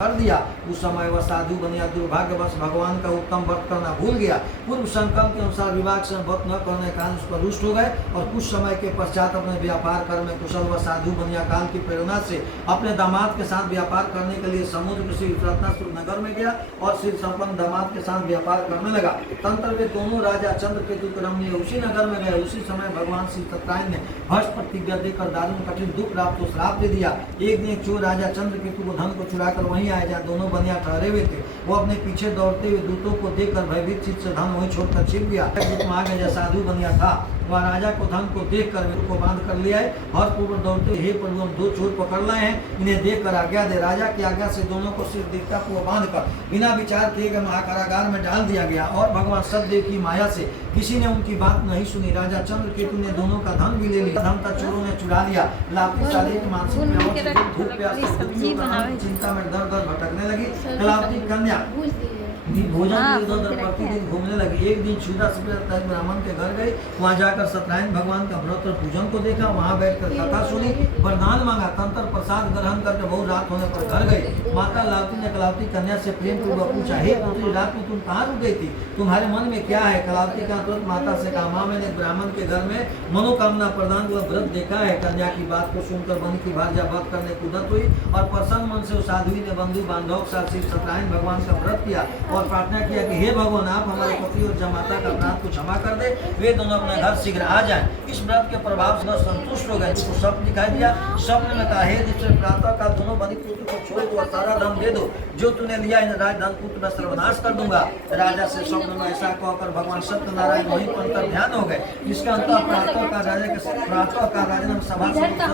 कर दिया। उस समय वह साधु बनिया दुर्भाग्यवश भगवान का उत्तम व्रत करना भूल गया। पूर्व संकल्प के अनुसार विवाह से व्रत न करने के कारण उस पर रुष्ट हो गए और कुछ समय के पश्चात अपने व्यापार कर में कुशल व साधु बनिया काल की प्रेरणा से अपने दामाद के साथ व्यापार करने के लिए समुद्र श्री रत्नासुर नगर में गया और श्री संपन्न दामाद के साथ व्यापार करने लगा। तंत्र वे दोनों राजा चंद्रकेतु क्रमणीय उसी नगर में गए। उसी समय भगवान श्री सत्यनारायण ने भ्रष्ट प्रतिज्ञा देकर दारुण कठिन दुख प्राप्त को श्राप दे दिया। एक दिन चोर राजा चंद्रकेतु को धन को चुराकर वहीं आए जहाँ दोनों बनिया ठहरे हुए थे। वो अपने पीछे दौड़ते हुए दूतों को देखकर भयभीत चित्त से धन वहीं छोड़कर छिप गया। दूत में आ गया जहाँ साधु बनिया था। वह राजा को धन को देखकर को बांध कर लिया है और पूर्व दौड़ते, हे प्रभु हम दो चोर पकड़ लाए हैं, इन्हें देखकर आज्ञा दे। राजा की आज्ञा से दोनों को सिर देखता को बांध कर बिना विचार किए गए महाकारागार में डाल दिया गया और भगवान सतदेव की माया से किसी ने उनकी बात नहीं सुनी। राजा चंद्रकेतु ने दोनों का धन भी ले लिया। धन का चोरों ने चुरा लिया। लापती साले की मानसिक धूप प्यास चिंता में दर दर भटकने लगी। कलावती कन्या भोजन के इधर प्रतिदिन घूमने लगी। एक दिन क्षुधा से ब्राह्मण के घर गई। वहाँ जाकर सत्यनारायण भगवान का व्रत और पूजन को देखा। वहाँ बैठकर कथा सुनी, वरदान मांगा। तंत्र प्रसाद ग्रहण करके बहुत रात होने पर घर गई। माता लावती ने कलावती कन्या से प्रेम पूर्वक पूछा, हे पुत्री रात में तुम कहाँ रुक गई थी? तुम्हारे मन में क्या है? कलावती का तुरंत माता से कहा, माँ मैंने ब्राह्मण के घर में मनोकामना प्रदान हुआ व्रत देखा है। कन्या की बात को सुनकर वन की भार्या व्रत करने कुदरत हुई और प्रसन्न मन से साध्वी ने बंधु बांधव के साथ श्री सत्यनारायण भगवान का व्रत किया और प्रार्थना किया कि हे भगवान आप हमारे पति और जमाता का अपराध को क्षमा कर दे, वे दोनों अपने घर शीघ्र आ जाएं। इस व्रत के प्रभाव से संतुष्ट हो गए। उसको स्वप्न दिखाई दिया। स्वप्न में कहा, हे जिससे प्रातः का दोनों बनी पुत्र को छोड़ दो और सारा धन दे दो जो तूने लिया इन राजधन पुत्र का सर्वनाश कर दूंगा। राजा से स्वप्न में ऐसा कहकर भगवान सत्यनारायण वहीं पर ध्यान हो गए। इसका अंत प्रातः का राजा ने सभा में बैठकर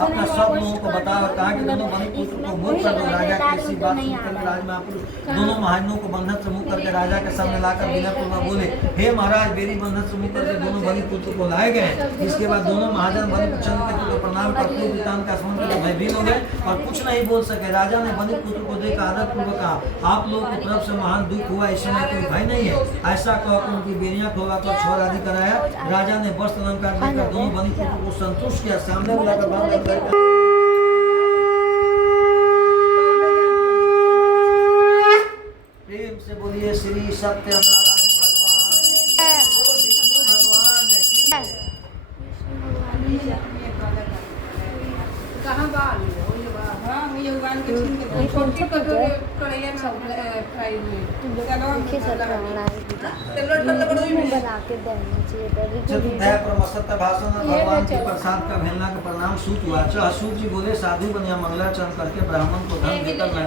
अपना सब लोगों को बताया और कहा कि दोनों बनी पुत्र को मुक्त कर दो। राजा की इसी बात सुनकर राजमहापुरुष दोनों महाजनों को बंधन से मुक्त करके राजा के सामने लाकर विनय पूर्वक बोले, हे महाराज मेरी बंधन से मुक्त करके दोनों बलि पुत्र को लाए गए। इसके बाद दोनों महाजन बलि चंद्रकेतु को प्रणाम करते पितान का स्मरण करके भयभीत हो गए और कुछ नहीं बोल सके। राजा ने बलि पुत्र को देखा आदर पूर्वक कहा, आप लोगों की तरफ से महान दुख हुआ, इस समय कोई भय नहीं है। ऐसा कहकर उनकी बेनिया खोला कर छोर आदि कराया। राजा ने वस्त्र अलंकार देकर दोनों बलि पुत्र को संतुष्ट किया। सामने बुलाकर बांध प्रेम से बोलिए श्री सत्यनारायण भगवान, बोलो विष्णु भगवान की। कहाँ बाल हाँ ये उगान के छीन के छोटी कटोरे कढ़ैया में फ्राई हुए देखिए सर तेल में बना के देना चाहिए। चतुर्थाय परमसत्य भाषण भगवान के प्रसाद का भेलना का प्रणाम सूत हुआ। असूत जी बोले, साधु बनिया मंगलाचरण करके ब्राह्मण को धन देकर नगर